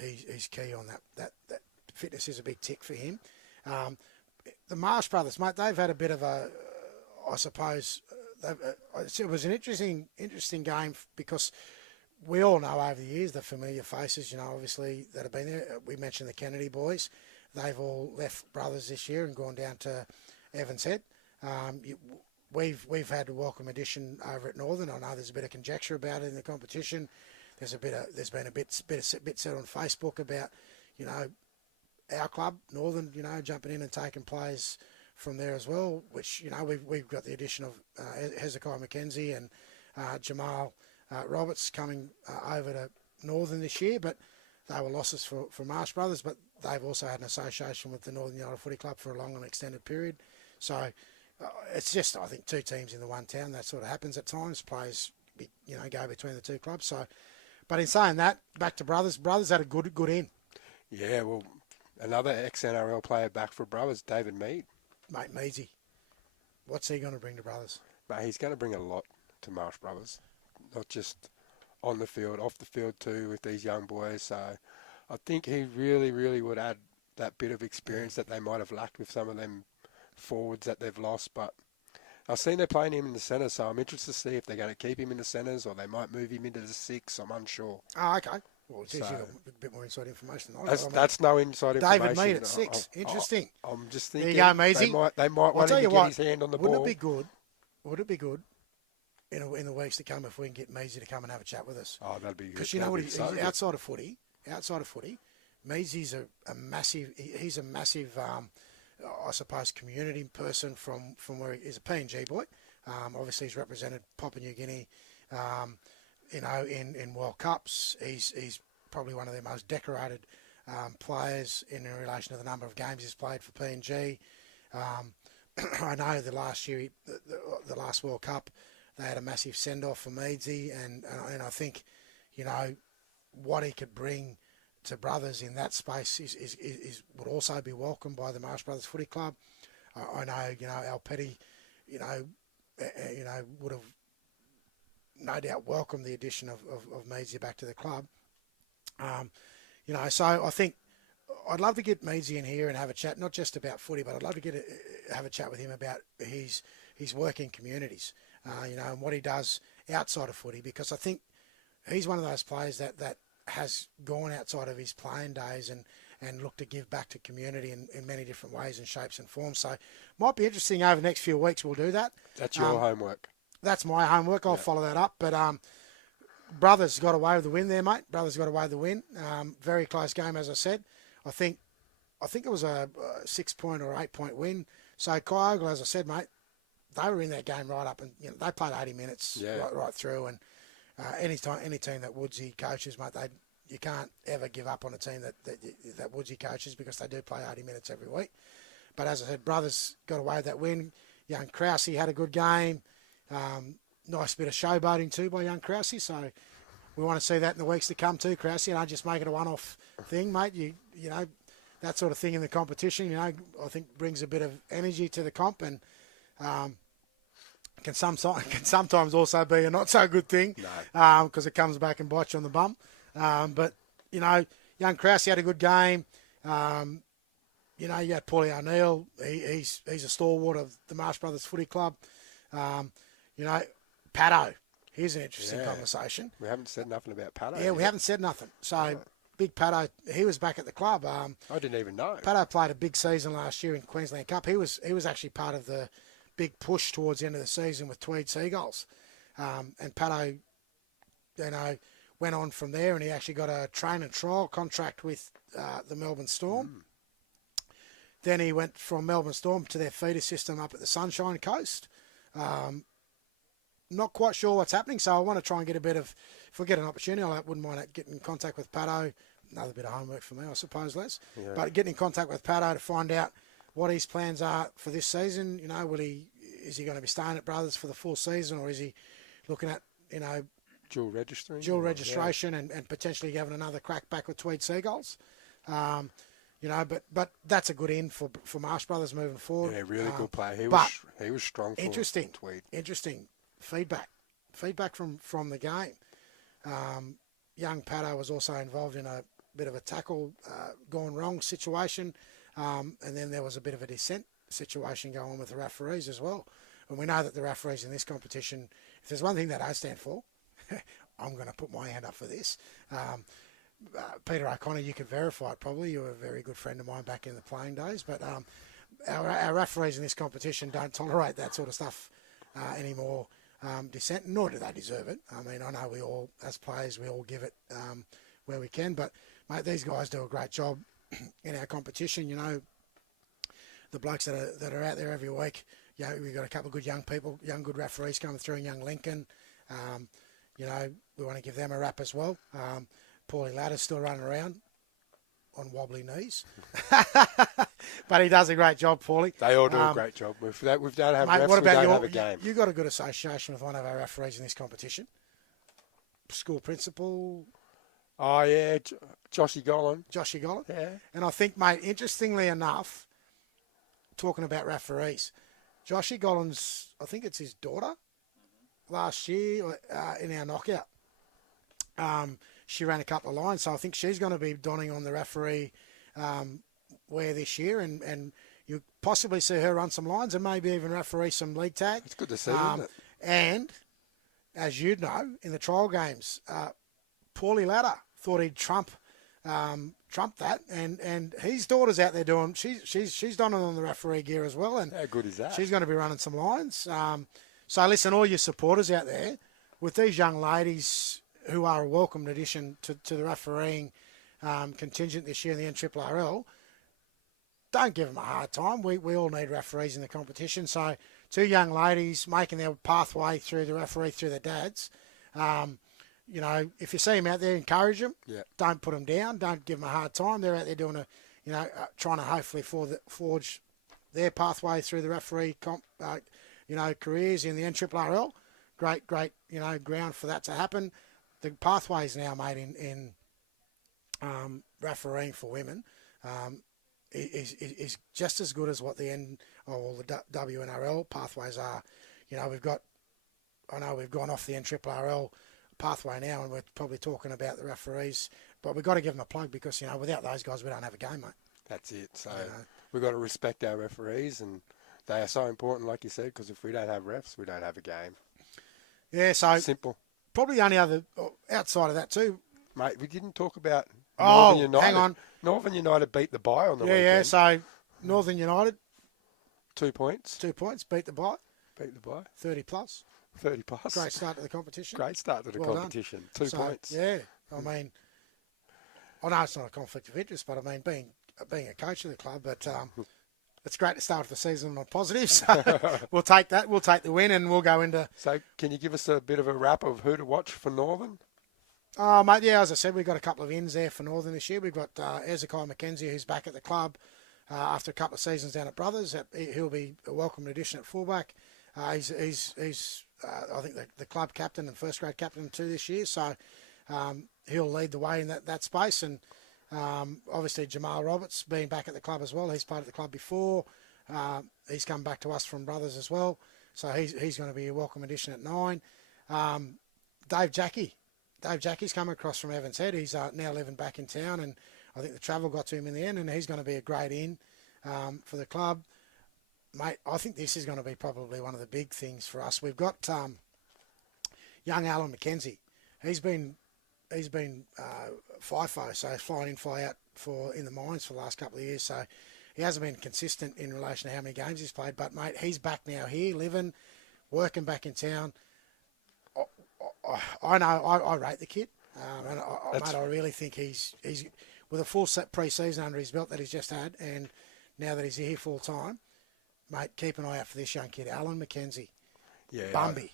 he's key on that. That fitness is a big tick for him. The Marsh Brothers, mate, they've had a bit of a, I suppose, it was an interesting game because we all know over the years the familiar faces, obviously that have been there. We mentioned the Kennedy boys. They've all left Brothers this year and gone down to Evans Head. We've had a welcome addition over at Northern. I know there's a bit of conjecture about it in the competition. There's been a bit said on Facebook about, our club, Northern, jumping in and taking players from there as well, which, we've got the addition of Hezekiah McKenzie and Jamal Roberts coming over to Northern this year, but they were losses for Marsh Brothers, but they've also had an association with the Northern United Footy Club for a long and extended period. So it's just, I think, two teams in the one town. That sort of happens at times. Players, go between the two clubs. So, but in saying that, back to Brothers. Brothers had a good in. Yeah, well, another ex-NRL player back for Brothers, David Mead. Mate, Meadsy. What's he going to bring to Brothers? Mate, he's going to bring a lot to Marsh Brothers. Not just on the field, off the field too with these young boys. So I think he really, really would add that bit of experience that they might have lacked with some of them forwards that they've lost. But I've seen they're playing him in the centre, so I'm interested to see if they're going to keep him in the centres or they might move him into the 6. I'm unsure. Oh, okay. Well, geez, So- you got a bit more inside information than I got. I mean, That's no inside information. David Mead at 6. Interesting. I'm just There thinking you go, Measy. they might want him to get his hand on the wouldn't ball. it be good? Would it be good in the weeks to come if we can get Measy to come and have a chat with us? Oh, that'd be good. Because you know what, he's so good. outside of footy, Measy's a massive, he's a massive, I suppose, community person from where he's a PNG boy. Obviously, he's represented Papua New Guinea, in World Cups. He's probably one of their most decorated players in relation to the number of games he's played for PNG. I know the last year, the last World Cup, they had a massive send-off for Meadsy, and I think, what he could bring to brothers in that space is would also be welcomed by the Marsh Brothers Footy Club. I know, Al Petty, would have no doubt welcomed the addition of Meadsy back to the club. So I think I'd love to get Meadsy in here and have a chat, not just about footy, but I'd love to have a chat with him about his work in communities, and what he does outside of footy, because I think he's one of those players that has gone outside of his playing days and looked to give back to community in many different ways and shapes and forms. So might be interesting over the next few weeks. We'll do that. That's your homework. That's my homework. I'll follow that up. But Brothers got away with the win there, mate. Brothers got away with the win. Very close game, as I said. I think it was a 6-point or 8-point win. So Kyogle, as I said, mate, they were in that game right up, and they played 80 minutes right through. And any team that Woodsy coaches, mate, you can't ever give up on a team that Woodsy coaches, because they do play 80 minutes every week. But as I said, Brothers got away with that win. Young Krause had a good game. Nice bit of showboating too by young Krause. So we want to see that in the weeks to come too, Krause. Just make it a one-off thing, mate. You that sort of thing in the competition, I think brings a bit of energy to the comp, and can sometimes also be a not so good thing, because it comes back and bites you on the bum. But young Krause had a good game. You had Paulie O'Neill. He's a stalwart of the Marsh Brothers Footy Club. Pato. Here's an interesting conversation. We haven't said nothing about Pato. Yeah, we haven't said nothing. So, big Pato, he was back at the club. I didn't even know. Pato played a big season last year in Queensland Cup. He was actually part of the big push towards the end of the season with Tweed Seagulls. And Pato, went on from there, and he actually got a train and trial contract with the Melbourne Storm. Then he went from Melbourne Storm to their feeder system up at the Sunshine Coast. Not quite sure what's happening, so I want to try and get a bit of, if we get an opportunity, I wouldn't mind getting in contact with Pato. Another bit of homework for me, I suppose, Les. Yeah. But getting in contact with Pato to find out what his plans are for this season. Is he going to be staying at Brothers for the full season, or is he looking at, dual registration and potentially having another crack back with Tweed Seagulls? But that's a good in for Marsh Brothers moving forward. Yeah, really good player. He was strong for Tweed. Interesting feedback from the game. Young Pato was also involved in a bit of a tackle gone wrong situation, and then there was a bit of a dissent situation going on with the referees as well. And we know that the referees in this competition, if there's one thing that I stand for, I'm going to put my hand up for this. Peter O'Connor, you can verify it probably. You were a very good friend of mine back in the playing days. But our referees in this competition don't tolerate that sort of stuff anymore. Dissent, nor do they deserve it. I mean, I know we all, as players, we all give it where we can. But, mate, these guys do a great job in our competition. The blokes that are out there every week, we've got a couple of good young people, good referees coming through, and young Lincoln. We want to give them a rap as well. Paulie Ladder's still running around on wobbly knees. But he does a great job, Paulie. They all do a great job. We've done have mate, refs, what about we don't have a game. You got a good association with one of our referees in this competition. School principal. Oh, yeah, Joshy Gollan. Yeah. And I think, mate, interestingly enough, talking about referees, Joshy Gollan's, I think it's his daughter, last year in our knockout. She ran a couple of lines, so I think she's going to be donning on the referee wear this year, and You possibly see her run some lines and maybe even referee some league tag. It's good to see, isn't it? And as you know, in the trial games, Paulie Ladder thought he'd trump that, and his daughter's out there doing. She's done it on the referee gear as well, and how good is that? She's going to be running some lines. So listen, all your supporters out there, with these young ladies who are a welcome addition to the refereeing contingent this year in the NRLL, don't give them a hard time. We all need referees in the competition. So two young ladies making their pathway through the referee through their dads. You know, if you see them out there, encourage them. Yeah. Don't put them down. Don't give them a hard time. They're out there doing trying to hopefully forge their pathway through the referee careers in the NRLL. Great, ground for that to happen. The pathways now made in refereeing for women is just as good as what the WNRL pathways are. You know, we've gone off the NRLL pathway now, and we're probably talking about the referees, but we've got to give them a plug because, you know, without those guys, we don't have a game, mate. That's it. So we've got to respect our referees, and they are so important, like you said, because if we don't have refs, we don't have a game. Yeah, so simple. Probably the only other outside of that too, mate. We didn't talk about Northern United. Hang on. Northern United beat the Bye on the weekend. Yeah. So Northern United, 2 points. 2 points. Beat the Bye. 30 plus. 30 plus. Great start to the competition. Great start to the competition. Done. 2 points. Yeah. I mean, I know it's not a conflict of interest, but I mean, being a coach of the club, but it's great to start the season on positive. So we'll take that. We'll take the win, and we'll go into. So can you give us a bit of a wrap of who to watch for Northern? Oh, mate, yeah, as I said, we've got a couple of ins there for Northern this year. We've got Ezekiel McKenzie, who's back at the club after a couple of seasons down at Brothers. He'll be a welcome addition at fullback. He's I think the club captain and first grade captain too this year, so he'll lead the way in that space. And obviously Jamal Roberts being back at the club as well. He's played at the club before. He's come back to us from Brothers as well, so he's going to be a welcome addition at 9. Dave Jackie's come across from Evans Head. He's now living back in town, and I think the travel got to him in the end, and he's going to be a great in for the club. Mate, I think this is going to be probably one of the big things for us. We've got young Alan McKenzie. He's been FIFO, so flying in, fly out in the mines for the last couple of years. So he hasn't been consistent in relation to how many games he's played. But, mate, he's back now here, living, working back in town. I know, I rate the kid. And I really think he's with a full set pre-season under his belt that he's just had, and now that he's here full time, mate, keep an eye out for this young kid, Alan McKenzie. Yeah, Bumby,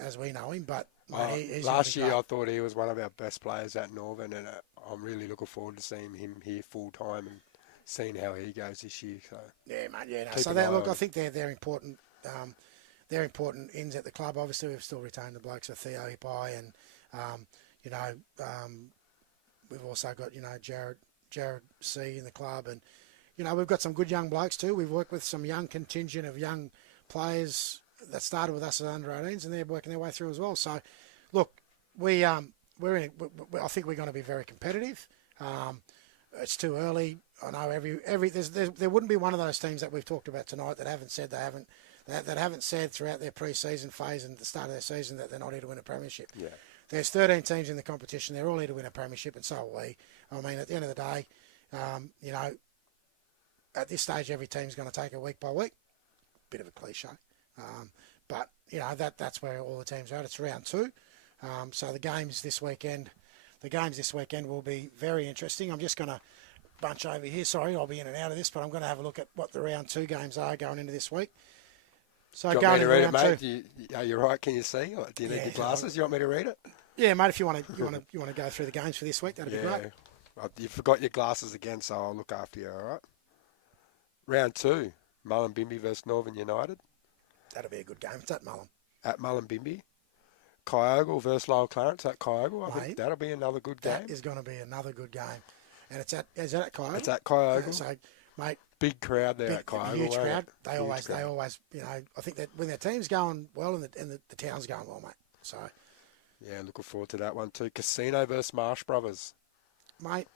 as we know him. But mate, he's last year I thought he was one of our best players at Northern, and I'm really looking forward to seeing him here full time and seeing how he goes this year. So yeah, mate. Yeah, no. So I think they're important. They're important ins at the club. Obviously, we've still retained the blokes of Theo Hipai, and we've also got Jared C in the club, and we've got some good young blokes too. We've worked with some young contingent of young players that started with us as under-18s, and they're working their way through as well. So, look, I think we're going to be very competitive. It's too early. I know there wouldn't be one of those teams that we've talked about tonight that haven't said throughout their pre-season phase and the start of their season that they're not here to win a premiership. Yeah. There's 13 teams in the competition. They're all here to win a premiership, and so are we. I mean, at the end of the day, at this stage, every team's going to take it week by week. Bit of a cliche. But, that's where all the teams are at. It's round 2. So the games this weekend will be very interesting. I'm just going to bunch over here. Sorry, I'll be in and out of this, but I'm going to have a look at what the round 2 games are going into this week. So going into round 2. Are you right? Can you see? Do you need your glasses? You want me to read it? Yeah, mate. If you want to go through the games for this week, that'd be great. You forgot your glasses again, so I'll look after you. All right. Round 2, Mullumbimby versus Northern United. That'll be a good game. It's at Mullen. At Mullumbimby. Kyogle versus Lyle Clarence at Kyogle. I think that'll be another good game. That is going to be another good game. And is that at Kyogle? It's at Kyogle. So, mate. Big crowd there at Kyogle. Huge crowd. They always, I think that when their team's going well and the town's going well, mate. So. Yeah, looking forward to that one too. Casino versus Marsh Brothers. Mate.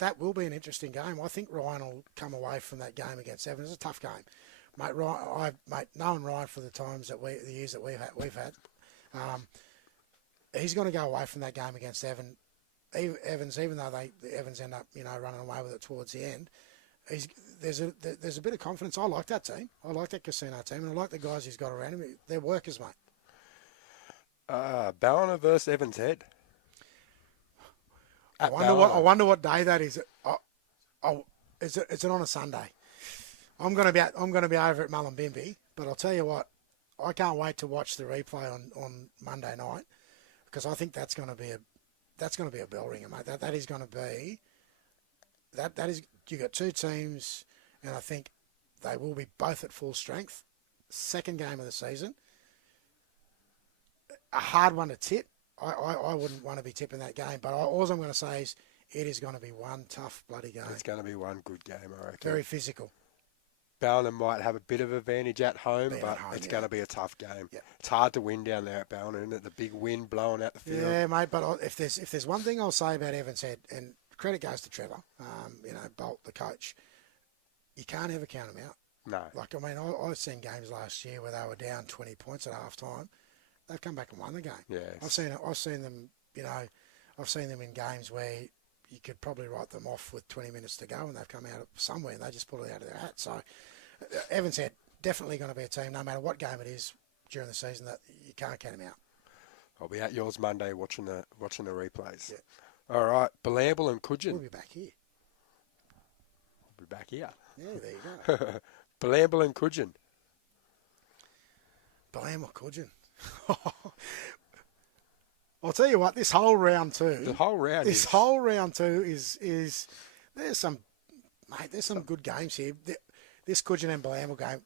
that will be an interesting game. I think Ryan will come away from that game against Evans. It's a tough game, mate. Ryan, knowing Ryan for the years that we've had, he's going to go away from that game against Evans. Even though Evans end up running away with it towards the end, there's a bit of confidence. I like that team. I like that Casino team, and I like the guys he's got around him. They're workers, mate. Ballina versus Evans Head. I wonder what day that is. Is it on a Sunday? I'm going to be over at Mullumbimby, but I'll tell you what, I can't wait to watch the replay on Monday night, because I think that's going to be a bell ringer, mate. That is going to be that is, you got two teams, and I think they will be both at full strength. Second game of the season, a hard one to tip. I wouldn't want to be tipping that game, but all I'm going to say is it is going to be one tough bloody game. It's going to be one good game, I reckon. Very physical. Ballina might have a bit of advantage at home, but it's going to be a tough game. Yep. It's hard to win down there at Ballina, isn't it? The big wind blowing out the field. Yeah, mate, but if there's one thing I'll say about Evans Head, and credit goes to Trevor, Bolt, the coach, you can't ever count them out. No. Like, I mean, I've seen games last year where they were down 20 points at half-time. They've come back and won the game. Yes. I've seen them, I've seen them in games where you could probably write them off with 20 minutes to go, and they've come out somewhere and they just pull it out of their hat. So Evans Head, definitely going to be a team, no matter what game it is during the season, that you can't count them out. I'll be at yours Monday watching the replays. Yeah. All right, Belamble and Coogin. We'll be back here. We'll be back here. Yeah, there you go. Belamble and Coogin. Belamble, Coogin. I'll tell you what, this whole round two. The whole round. This whole round two is there's some good games here. This Coogin and Belamble game,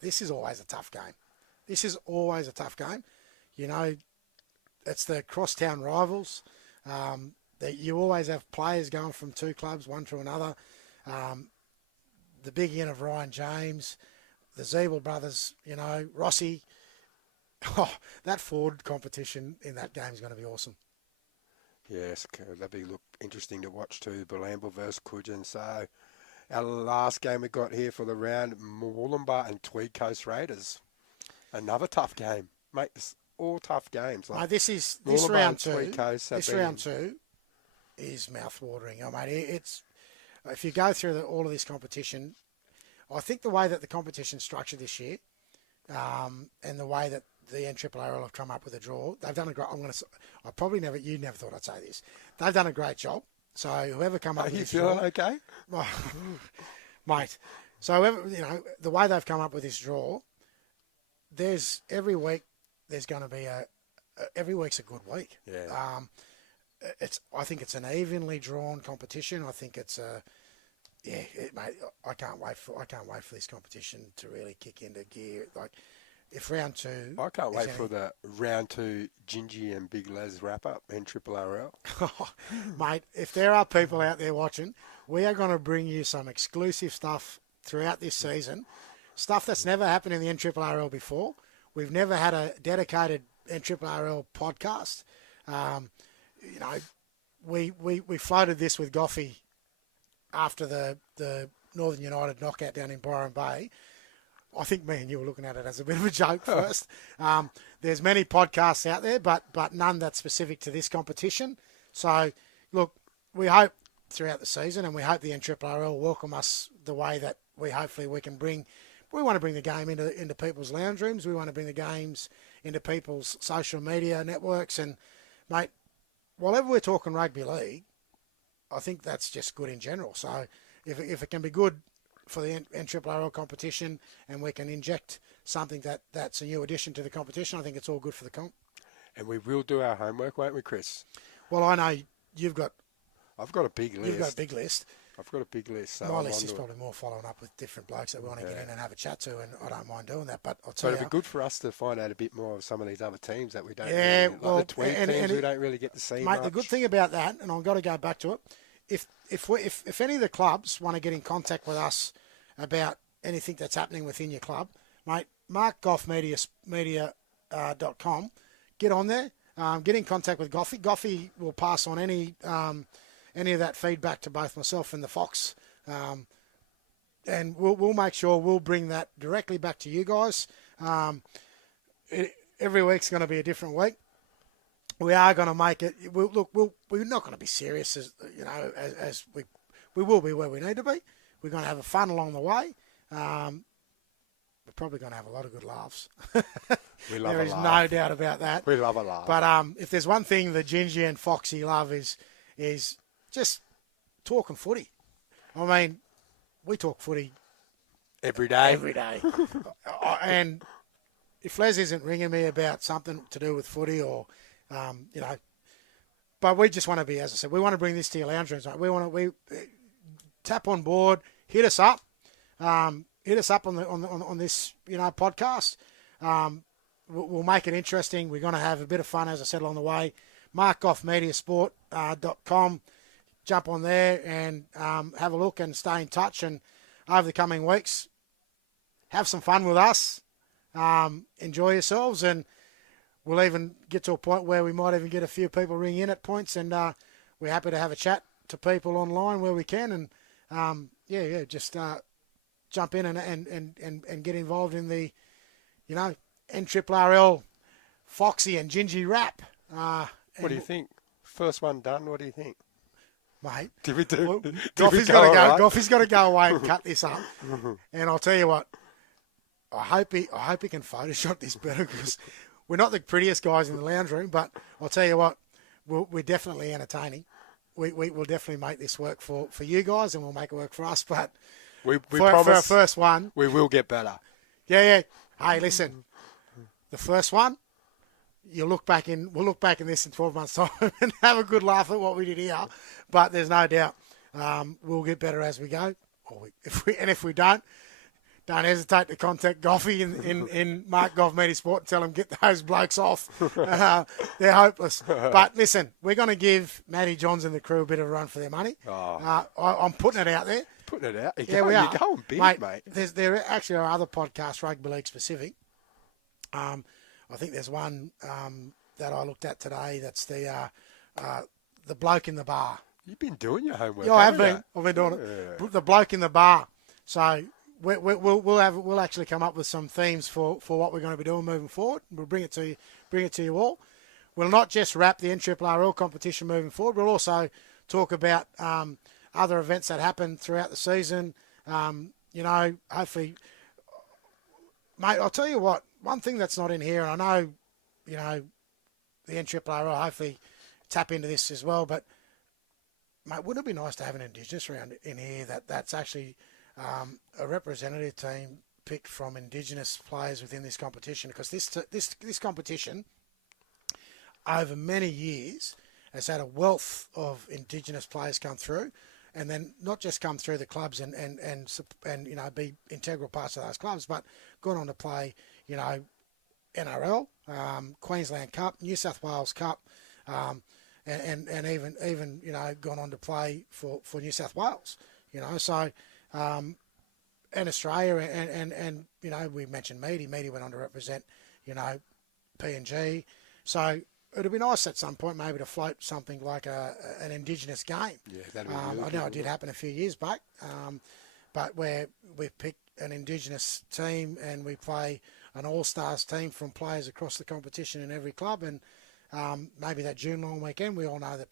this is always a tough game. This is always a tough game. It's the crosstown rivals. That you always have players going from two clubs, one to another. The big in of Ryan James, the Zeeble brothers, Rossi. Oh, that forward competition in that game is going to be awesome. Yes, that'd be interesting to watch too. Belamble versus Coogin. So our last game we got here for the round, Moolumbar and Tweed Coast Raiders. Another tough game, mate. It's all tough games. Like this round two. Round two is mouth-watering. I mean, it's if you go through all of this competition, I think the way that the competition's structured this year, and the way that the NRLL have come up with a draw, they've done a great. You never thought I'd say this. They've done a great job. So whoever come up with this draw. Are you feeling okay? Mate. So whoever, the way they've come up with this draw, there's every week there's going to be every week's a good week. Yeah. I think it's an evenly drawn competition. I think it's mate. I can't wait for this competition to really kick into gear. Like, if round two, I can't wait for the round two Gingie and Big Les wrap up in RRL. Mate, if there are people out there watching, we are going to bring you some exclusive stuff throughout this season. Stuff that's never happened in the NRRL before. We've never had a dedicated NRRL podcast. We floated this with Goffey after the Northern United knockout down in Byron Bay. I think me and you were looking at it as a bit of a joke first. There's many podcasts out there, but none that's specific to this competition. So, look, we hope throughout the season, and we hope the NRRL welcome us the way that we can bring. We want to bring the game into people's lounge rooms. We want to bring the games into people's social media networks. And, mate, whatever we're talking rugby league, I think that's just good in general. So if it can be good for the NRRL competition, and we can inject something that's a new addition to the competition, I think it's all good for the comp. And we will do our homework, won't we, Chris? Well, I know I've got a big list. You've got a big list. I've got a big list. So my list is probably more following up with different blokes that we want to get in and have a chat to, and I don't mind doing that. But I'll tell you, it'd be good for us to find out a bit more of some of these other teams that we don't. Yeah, really, like the Tweed teams we don't really get to see. Mate, much. The good thing about that, and I've got to go back to it, if any of the clubs want to get in contact with us about anything that's happening within your club, mate, Mark Goff media.com. Get on there. Get in contact with Goffy. Goffy will pass on any any of that feedback to both myself and the Fox. And we'll make sure we'll bring that directly back to you guys. Every week's going to be a different week. We are going to make it. We're not going to be serious as we will be where we need to be. We're going to have a fun along the way. We're probably going to have a lot of good laughs. We love there a is laugh. no doubt about that. We love a laugh. But if there's one thing that Gingie and Foxy love is just talking footy. I mean, we talk footy every day. every day. And if Les isn't ringing me about something to do with footy or, but we just want to be, as I said, we want to bring this to your lounge rooms. Mate. We tap on board, hit us up on this podcast. We'll make it interesting. We're going to have a bit of fun, as I said, along the way. markoffmediasport.com. Jump on there and have a look and stay in touch. And over the coming weeks, have some fun with us. Enjoy yourselves, and we'll even get to a point where we might even get a few people ring in at points, and we're happy to have a chat to people online where we can, and just jump in and get involved in the NRRL Foxy and Gingie RAPP. What do you think? First one done. What do you think, mate? Did we do? Well, did Goffy's we got to go. right? Goffy's got to go away and cut this up. And I'll tell you what, I hope he can Photoshop this better, because we're not the prettiest guys in the lounge room. But I'll tell you what, we're definitely entertaining. We will definitely make this work for you guys, and we'll make it work for us. But We for promise our first one, we will get better. yeah. Hey, listen, the first one, we'll look back in this in 12 months' time and have a good laugh at what we did here. But there's no doubt we'll get better as we go. If we don't hesitate to contact Goffy in Mark Goff Media Sport and tell him, get those blokes off. They're hopeless. But listen, we're going to give Matty Johns and the crew a bit of a run for their money. I'm putting it out there. Putting it out. We are. You're going big, mate. There actually are other podcasts, rugby league specific. I think there's one that I looked at today. That's the bloke in the bar. You've been doing your homework. Yeah, I have haven't been. I've been doing it. The bloke in the bar. So we'll actually come up with some themes for what we're going to be doing moving forward. We'll bring it to you all. We'll not just wrap the NRRL competition moving forward. We'll also talk about other events that happen throughout the season. Hopefully, mate, I'll tell you what, one thing that's not in here, and I know, the NRRL hopefully tap into this as well, but, mate, wouldn't it be nice to have an Indigenous round in here that's actually a representative team picked from Indigenous players within this competition? Because this competition, over many years, has had a wealth of Indigenous players come through, and then not just come through the clubs and be integral parts of those clubs, but gone on to play NRL, Queensland Cup, New South Wales Cup, and even gone on to play for New South Wales. So and Australia, and we mentioned Meaty. Meaty went on to represent PNG. So it'd be nice at some point maybe to float something like an Indigenous game. Yeah, that'd be really I know it did happen a few years back, but where we pick an Indigenous team and we play an All-Stars team from players across the competition in every club, and maybe that June long weekend, we all know that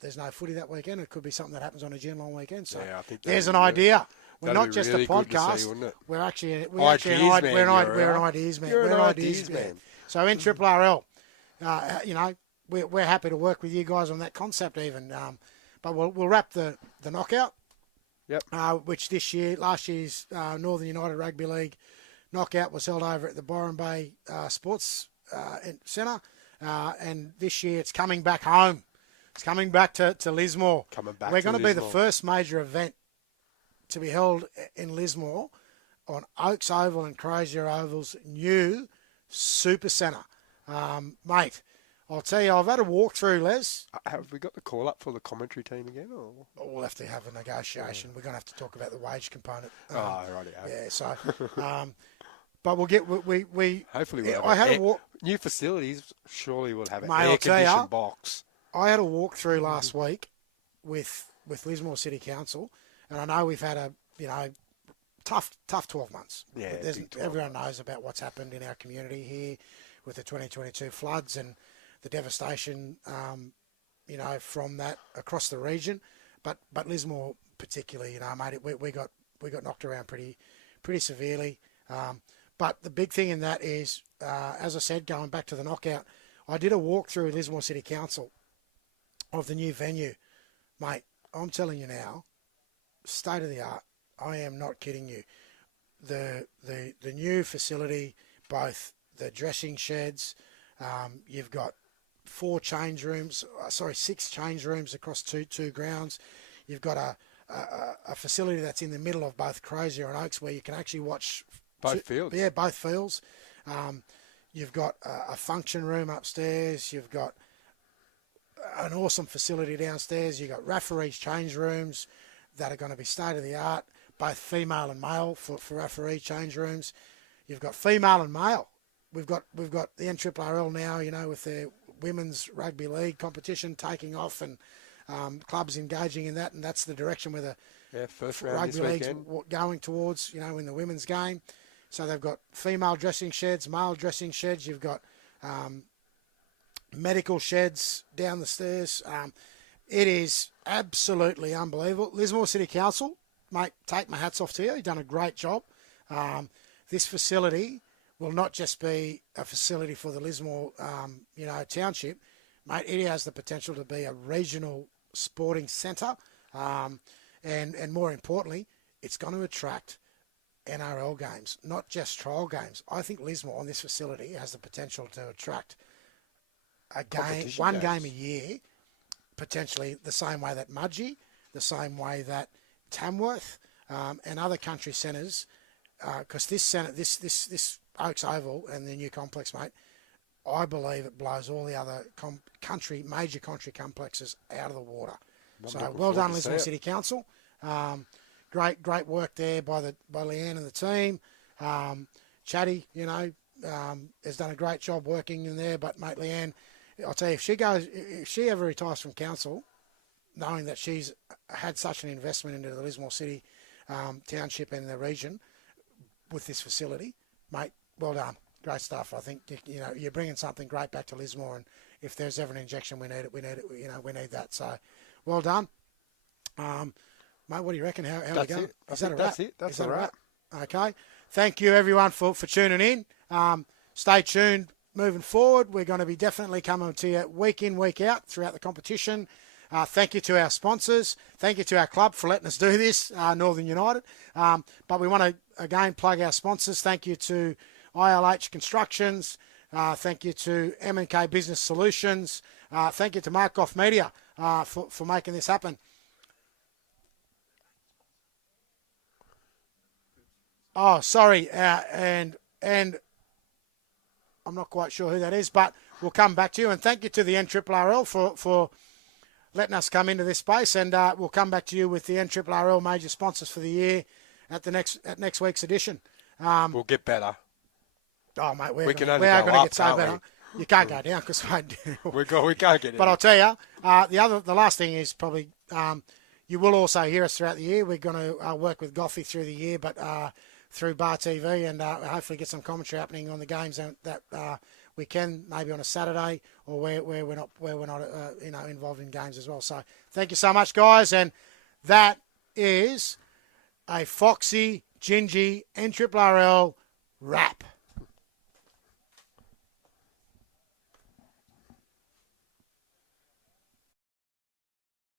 there's no footy that weekend. It could be something that happens on a June long weekend. So yeah, I think there's an idea. We're not just really a podcast. See, we're actually we're an ideas man. You're an ideas man. So NRRL, we're happy to work with you guys on that concept even. But we'll wrap the knockout. Yep. Which last year's Northern United Rugby League knockout was held over at the Byron Bay Sports Centre, and this year it's coming back home. It's coming back to Lismore. We're going to be the first major event to be held in Lismore on Oaks Oval and Crozier Oval's new Super Centre. Mate, I'll tell you, I've had a walkthrough, Les. Have we got the call up for the commentary team again? Or? We'll have to have a negotiation. We're going to have to talk about the wage component. Right. Yeah, so... but we'll get we hopefully we'll I have had a walk. New facilities. Surely we'll have an Mate, air conditioned box. I had a walkthrough last week, with Lismore City Council, and I know we've had a tough 12 months. Yeah, everyone knows about what's happened in our community here with the 2022 floods and the devastation, from that across the region. But Lismore particularly, mate, we got knocked around pretty severely. But the big thing in that is, as I said, going back to the knockout, I did a walk through Lismore City Council of the new venue. Mate, I'm telling you now, state of the art. I am not kidding you. The new facility, both the dressing sheds, you've got 6 change rooms across two grounds. You've got a facility that's in the middle of both Crozier and Oaks where you can actually watch both fields. Yeah, both fields. You've got a function room upstairs. You've got an awesome facility downstairs. You've got referees' change rooms that are going to be state-of-the-art, both female and male for referee change rooms. You've got female and male. We've got the NRLFC now, with their women's rugby league competition taking off and clubs engaging in that, and that's the direction where the first round rugby this league's weekend. Going towards, in the women's game. So they've got female dressing sheds, male dressing sheds. You've got medical sheds down the stairs. It is absolutely unbelievable. Lismore City Council, mate, take my hats off to you. You've done a great job. This facility will not just be a facility for the Lismore, township. Mate, it has the potential to be a regional sporting centre. And more importantly, it's going to attract NRL games, not just trial games. I think Lismore on this facility has the potential to attract one game a year, potentially the same way that Mudgee, the same way that Tamworth, and other country centres, because this Oaks Oval and the new complex, mate, I believe it blows all the other major country complexes out of the water. So well done, Lismore City Council. Great work there by Leanne and the team. Chatty, has done a great job working in there. But mate, Leanne, I'll tell you, if she ever retires from council, knowing that she's had such an investment into the Lismore City township and the region with this facility, mate, well done. Great stuff. I think you're bringing something great back to Lismore, and if there's ever an injection, we need it. We need that. So, well done, mate. What do you reckon? How are we going? Is that a wrap? That's it. That's a wrap. Okay. Thank you, everyone, for tuning in. Stay tuned. Moving forward, we're going to be definitely coming to you week in, week out throughout the competition. Thank you to our sponsors. Thank you to our club for letting us do this, Northern United. But we want to, again, plug our sponsors. Thank you to ILH Constructions. Thank you to M&K Business Solutions. Thank you to Markoff Media for making this happen. Oh, sorry, and I'm not quite sure who that is, but we'll come back to you. And thank you to the NRLFC for letting us come into this space, and we'll come back to you with the NRLFC major sponsors for the year at next week's edition. We'll get better. Oh, mate, we are can going only to go get so up, better. You can't go down because we can't get in. But I'll tell you, the last thing is probably you will also hear us throughout the year. We're going to work with Goffy through the year, but through Bar TV, and hopefully get some commentary happening on the games that we can, maybe on a Saturday, or where we're not involved in games as well. So thank you so much, guys, and that is a Foxy Gingie NRLFC wrap.